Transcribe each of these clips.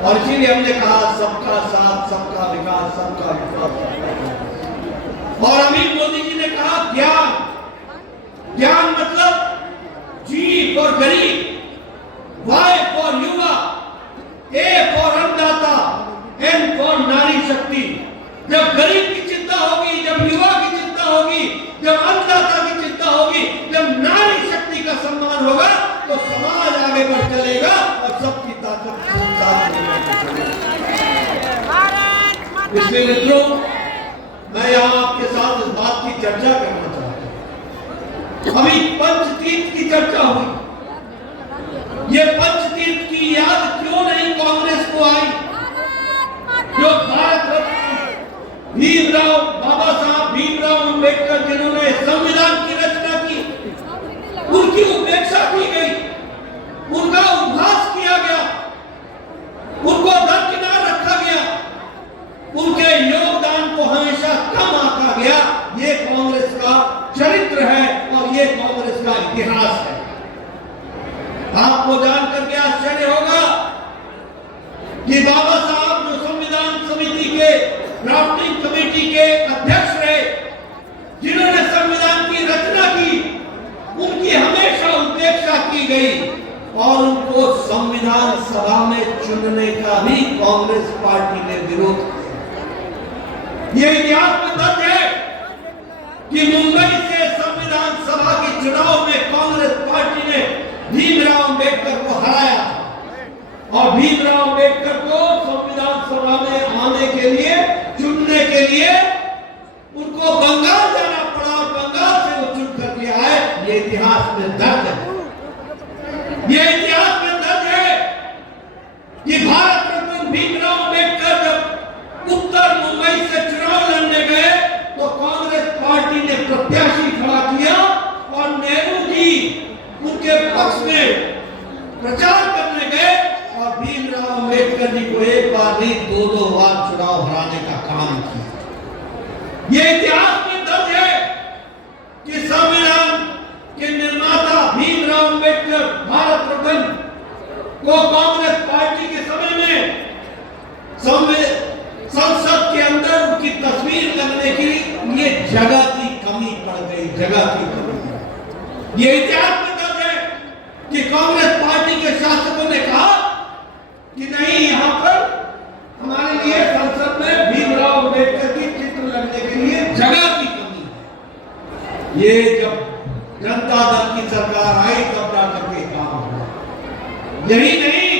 और इसीलिए हमने कहा सबका साथ, सबका विकास, सबका विकास। और अमित मोदी जी ने कहा ज्ञान, ज्ञान मतलब जी फॉर गरीब, वाई फॉर युवा, ए फॉर अन्नदाता, एन फॉर नारी शक्ति। जब गरीब की चिंता होगी, जब युवा की चिंता होगी, जब अन्नदाता की चिंता होगी, जब नारी शक्ति का सम्मान होगा, तो समाज आगे बढ़ चलेगा और सबकी ताकत। इसलिए मित्रों, मैं यहाँ आपके साथ इस बात की चर्चा करना चाहता हूँ। अभी पंचतीर्थ की चर्चा हुई। ये पंचतीर्थ की याद क्यों नहीं कांग्रेस को आई? जो भारत रत्न भीमराव, बाबा साहब भीमराव अम्बेडकर, जिन्होंने संविधान की रचना की, उनकी उपेक्षा की गई, उनका उपहास किया गया, उनको दरकिनार रखा गया, उनके योगदान को हमेशा कम आंका गया। ये कांग्रेस का चरित्र है और ये कांग्रेस का इतिहास है। आपको जानकर के आश्चर्य होगा कि बाबा साहब जो संविधान समिति के ड्राफ्टिंग कमेटी के अध्यक्ष रहे, जिन्होंने संविधान की रचना की, उनकी हमेशा उपेक्षा की गई और उनको संविधान सभा में चुनने का भी कांग्रेस पार्टी ने विरोध किया। ये इतिहास में दर्ज है कि मुंबई से संविधान सभा के चुनाव में कांग्रेस पार्टी ने भीमराव अम्बेडकर को हराया था और भीमराव अम्बेडकर को संविधान सभा में आने के लिए, चुनने के लिए उनको बंगाल जाना पड़ा और बंगाल से वो चुन करके आए। ये इतिहास में दर्ज है। ये इतिहास में दर्ज है कि भारत रत्न भीमराव अम्बेडकर जब उत्तर मुंबई से चुनाव लड़ने गए तो कांग्रेस पार्टी ने प्रत्याशी खड़ा किया और नेहरू जी उनके पक्ष में प्रचार करने गए और भीमराव अम्बेडकर जी को एक बार नहीं, दो बार चुनाव हराने का काम किया। ये इतिहास में दर्ज है कि संविधान के निर्माता भीमराव अम्बेडकर, भारत रत्न को कांग्रेस पार्टी के समय में संसद के अंदर उनकी तस्वीर लगने के लिए जगह की कमी पड़ गई, जगह की कमी। ये इतिहास में दर्ज है कि कांग्रेस पार्टी के शासकों ने कहा कि नहीं, यहाँ पर हमारे लिए संसद में भीमराव अम्बेडकर की चित्र लगने के लिए जगह की कमी है। ये जब जनता दल की सरकार आई तब जाकर के काम हुआ। यही नहीं,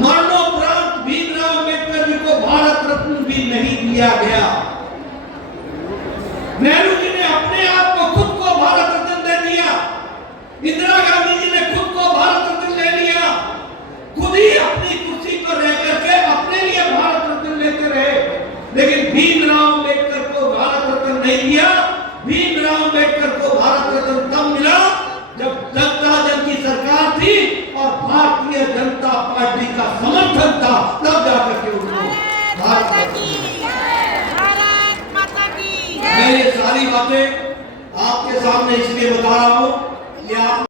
मरणोपरांत भीमराव अम्बेडकर जी को भारत रत्न भी नहीं दिया गया। नेहरू जी ने अपने आप को खुद को भारत रत्न दे दिया, इंदिरा गांधी जी ने खुद को भारत रत्न ले लिया, खुद ही अपनी कुर्सी पर रह करके अपने लिए भारत रत्न लेते रहे, लेकिन भीमराव अम्बेडकर को भारत रत्न नहीं दिया। भीमराव अम्बेडकर को भारत रत्न तब मिला जब जनता दल की सरकार थी और भारतीय जनता पार्टी का समर्थन था, तब जाकर के उनको भारत रत्न। मैं ये सारी बातें आपके सामने इसलिए बता रहा हूं कि आप